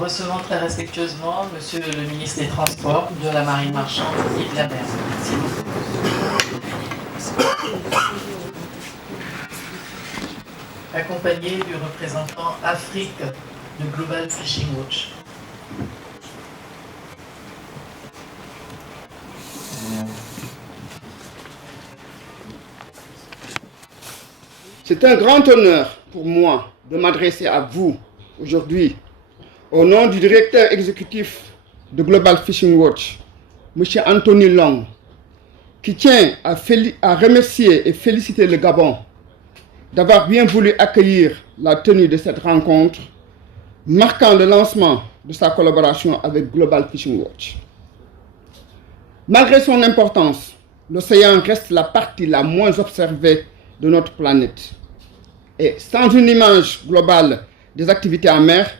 recevons très respectueusement Monsieur le ministre des Transports, de la Marine marchande et de la mer. Merci beaucoup. Accompagné du représentant Afrique de Global Fishing Watch. C'est un grand honneur pour moi de m'adresser à vous aujourd'hui au nom du directeur exécutif de Global Fishing Watch, M. Anthony Long, qui tient à remercier et féliciter le Gabon d'avoir bien voulu accueillir la tenue de cette rencontre, marquant le lancement de sa collaboration avec Global Fishing Watch. Malgré son importance, l'océan reste la partie la moins observée de notre planète. Et sans une image globale des activités en mer,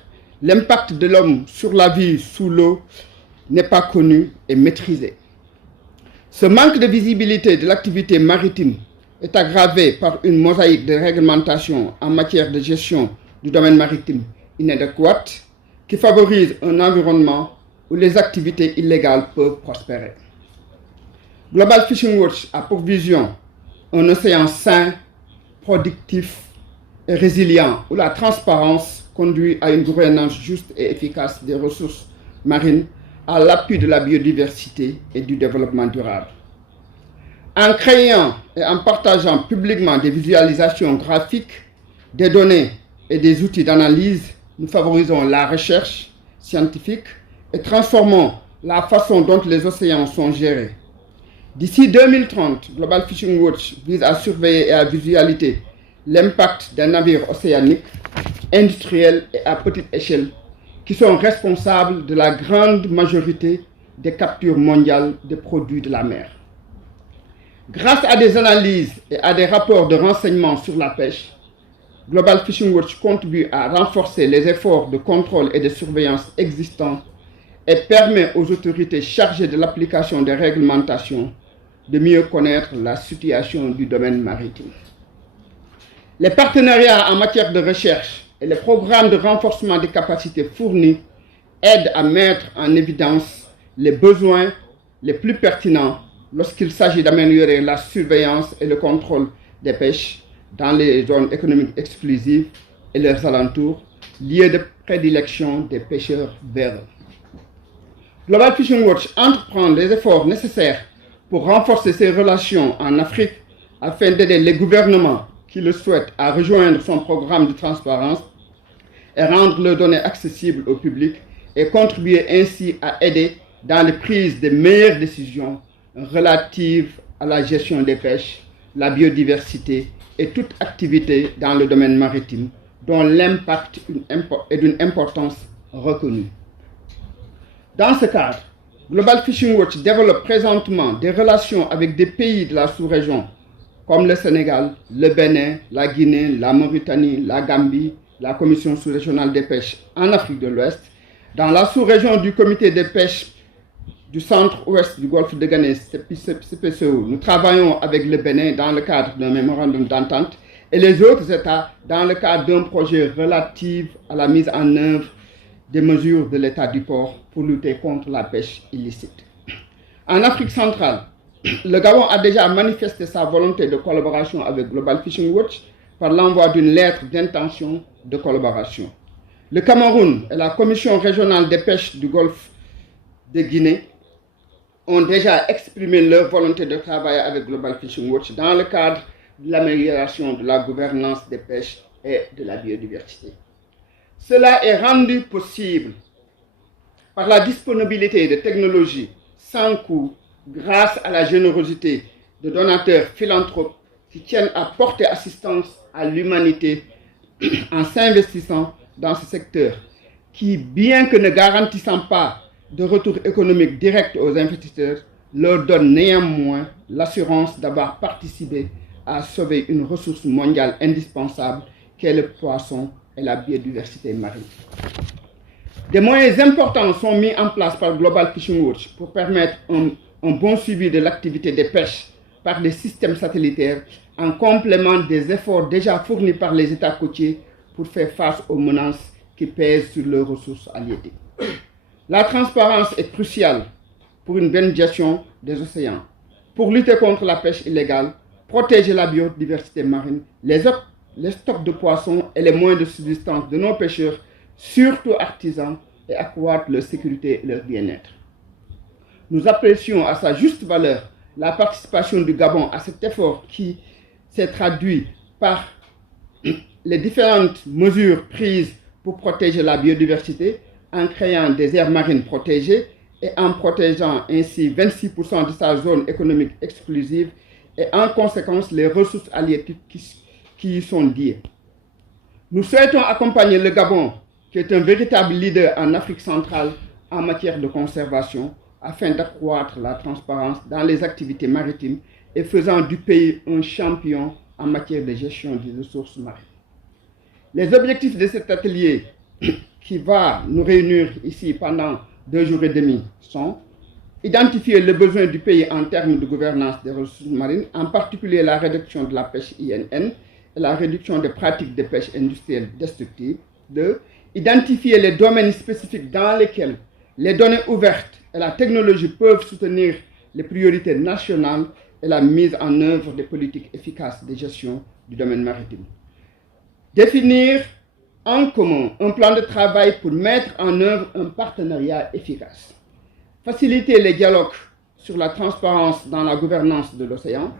l'impact de l'homme sur la vie sous l'eau n'est pas connu et maîtrisé. Ce manque de visibilité de l'activité maritime est aggravé par une mosaïque de réglementation en matière de gestion du domaine maritime inadéquate qui favorise un environnement où les activités illégales peuvent prospérer. Global Fishing Watch a pour vision un océan sain, productif et résilient où la transparence conduit à une gouvernance juste et efficace des ressources marines à l'appui de la biodiversité et du développement durable. En créant et en partageant publiquement des visualisations graphiques, des données et des outils d'analyse, nous favorisons la recherche scientifique et transformons la façon dont les océans sont gérés. D'ici 2030, Global Fishing Watch vise à surveiller et à visualiser l'impact des navires océaniques, industriels et à petite échelle qui sont responsables de la grande majorité des captures mondiales des produits de la mer. Grâce à des analyses et à des rapports de renseignement sur la pêche, Global Fishing Watch contribue à renforcer les efforts de contrôle et de surveillance existants et permet aux autorités chargées de l'application des réglementations de mieux connaître la situation du domaine maritime. Les partenariats en matière de recherche et les programmes de renforcement des capacités fournis aident à mettre en évidence les besoins les plus pertinents lorsqu'il s'agit d'améliorer la surveillance et le contrôle des pêches dans les zones économiques exclusives et leurs alentours, lieux de prédilection des pêcheurs véreux. Global Fishing Watch entreprend les efforts nécessaires pour renforcer ses relations en Afrique afin d'aider les gouvernements qui le souhaitent à rejoindre son programme de transparence et rendre leurs données accessibles au public et contribuer ainsi à aider dans la prise des meilleures décisions relatives à la gestion des pêches, la biodiversité et toute activité dans le domaine maritime dont l'impact est d'une importance reconnue. Dans ce cadre, Global Fishing Watch développe présentement des relations avec des pays de la sous-région comme le Sénégal, le Bénin, la Guinée, la Mauritanie, la Gambie, la Commission sous-régionale des pêches en Afrique de l'Ouest, dans la sous-région du Comité des pêches du centre-ouest du golfe de Ghana, CPCO. Nous travaillons avec le Bénin dans le cadre d'un mémorandum d'entente et les autres États dans le cadre d'un projet relatif à la mise en œuvre des mesures de l'État du port pour lutter contre la pêche illicite. En Afrique centrale, le Gabon a déjà manifesté sa volonté de collaboration avec Global Fishing Watch par l'envoi d'une lettre d'intention de collaboration. Le Cameroun et la Commission régionale des pêches du golfe de Guinée ont déjà exprimé leur volonté de travailler avec Global Fishing Watch dans le cadre de l'amélioration de la gouvernance des pêches et de la biodiversité. Cela est rendu possible par la disponibilité de technologies sans coût grâce à la générosité de donateurs philanthropes qui tiennent à porter assistance à l'humanité en s'investissant dans ce secteur qui, bien que ne garantissant pas de retour économique direct aux investisseurs, leur donne néanmoins l'assurance d'avoir participé à sauver une ressource mondiale indispensable qu'est le poisson et la biodiversité marine. Des moyens importants sont mis en place par Global Fishing Watch pour permettre un bon suivi de l'activité des pêches par des systèmes satellitaires en complément des efforts déjà fournis par les États côtiers pour faire face aux menaces qui pèsent sur leurs ressources halieutiques. La transparence est cruciale pour une bonne gestion des océans, pour lutter contre la pêche illégale, protéger la biodiversité marine, les stocks de poissons et les moyens de subsistance de nos pêcheurs, surtout artisans, et accroître leur sécurité et leur bien-être. Nous apprécions à sa juste valeur la participation du Gabon à cet effort qui s'est traduit par les différentes mesures prises pour protéger la biodiversité en créant des aires marines protégées et en protégeant ainsi 26% de sa zone économique exclusive et en conséquence les ressources halieutiques qui y sont liées. Nous souhaitons accompagner le Gabon, qui est un véritable leader en Afrique centrale en matière de conservation, afin d'accroître la transparence dans les activités maritimes et faisant du pays un champion en matière de gestion des ressources marines. Les objectifs de cet atelier qui va nous réunir ici pendant 2 jours et demi sont identifier le besoin du pays en termes de gouvernance des ressources marines, en particulier la réduction de la pêche INN et la réduction des pratiques de pêche industrielle destructive. 2. Identifier les domaines spécifiques dans lesquels les données ouvertes et la technologie peuvent soutenir les priorités nationales et la mise en œuvre des politiques efficaces de gestion du domaine maritime. Définir en commun un plan de travail pour mettre en œuvre un partenariat efficace. Faciliter les dialogues sur la transparence dans la gouvernance de l'océan.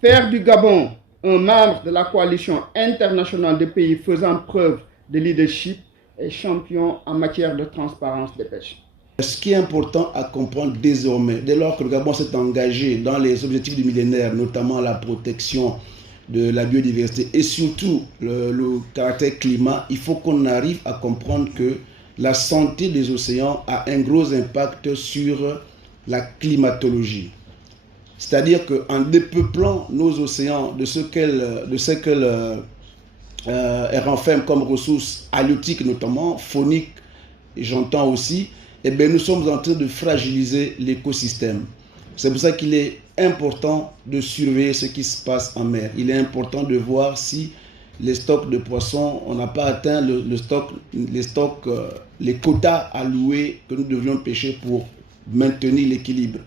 Faire du Gabon un membre de la coalition internationale des pays faisant preuve de leadership et champion en matière de transparence des pêches. Ce qui est important à comprendre désormais, dès lors que le Gabon s'est engagé dans les objectifs du millénaire, notamment la protection de la biodiversité et surtout le caractère climat, il faut qu'on arrive à comprendre que la santé des océans a un gros impact sur la climatologie. C'est-à-dire qu'en dépeuplant nos océans de ce qu'elles renferment comme ressources halieutiques, notamment phoniques, et j'entends aussi, eh bien, nous sommes en train de fragiliser l'écosystème. C'est pour ça qu'il est important de surveiller ce qui se passe en mer. Il est important de voir si les stocks de poissons, on n'a pas atteint les quotas alloués que nous devions pêcher pour maintenir l'équilibre.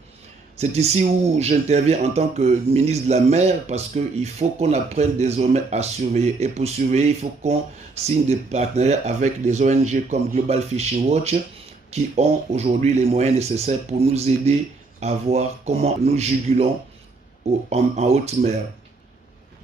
C'est ici où j'interviens en tant que ministre de la mer parce qu'il faut qu'on apprenne désormais à surveiller. Et pour surveiller, il faut qu'on signe des partenariats avec des ONG comme Global Fishing Watch qui ont aujourd'hui les moyens nécessaires pour nous aider à voir comment nous jugulons en haute mer.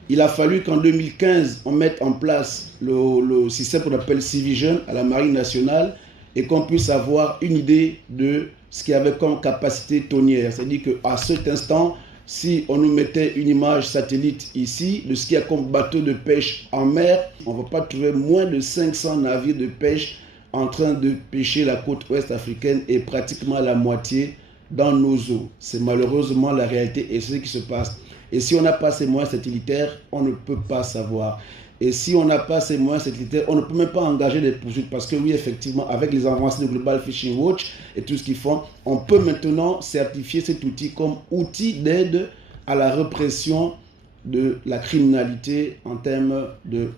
Il a fallu qu'en 2015, on mette en place le système qu'on appelle Sea Vision à la Marine nationale et qu'on puisse avoir une idée de ce qu'il y avait comme capacité tonnière. C'est-à-dire qu'à cet instant, si on nous mettait une image satellite ici de ce qu'il y a comme bateau de pêche en mer, on ne va pas trouver moins de 500 navires de pêche en train de pêcher la côte ouest africaine et pratiquement la moitié dans nos eaux. C'est malheureusement la réalité et c'est ce qui se passe. Et si on n'a pas ces moyens satellitaires, on ne peut pas savoir. Et si on n'a pas ces moyens satellitaires, on ne peut même pas engager des poursuites. Parce que oui, effectivement, avec les avancées de Global Fishing Watch et tout ce qu'ils font, on peut maintenant certifier cet outil comme outil d'aide à la répression de la criminalité en termes de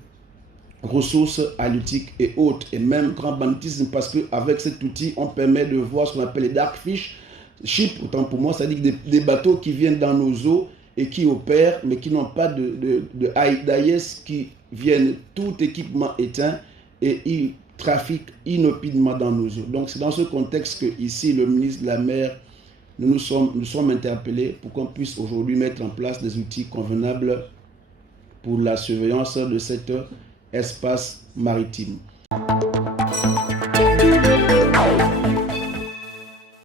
ressources halieutiques et autres. Et même grand banditisme, parce qu'avec cet outil, on permet de voir ce qu'on appelle les dark fish. Ship, autant pour moi, c'est-à-dire des bateaux qui viennent dans nos eaux et qui opèrent, mais qui n'ont pas d'AIS, qui viennent tout équipement éteint et ils trafiquent inopinément dans nos eaux. Donc c'est dans ce contexte que ici, le ministre de la Mer, nous sommes interpellés pour qu'on puisse aujourd'hui mettre en place des outils convenables pour la surveillance de cet espace maritime.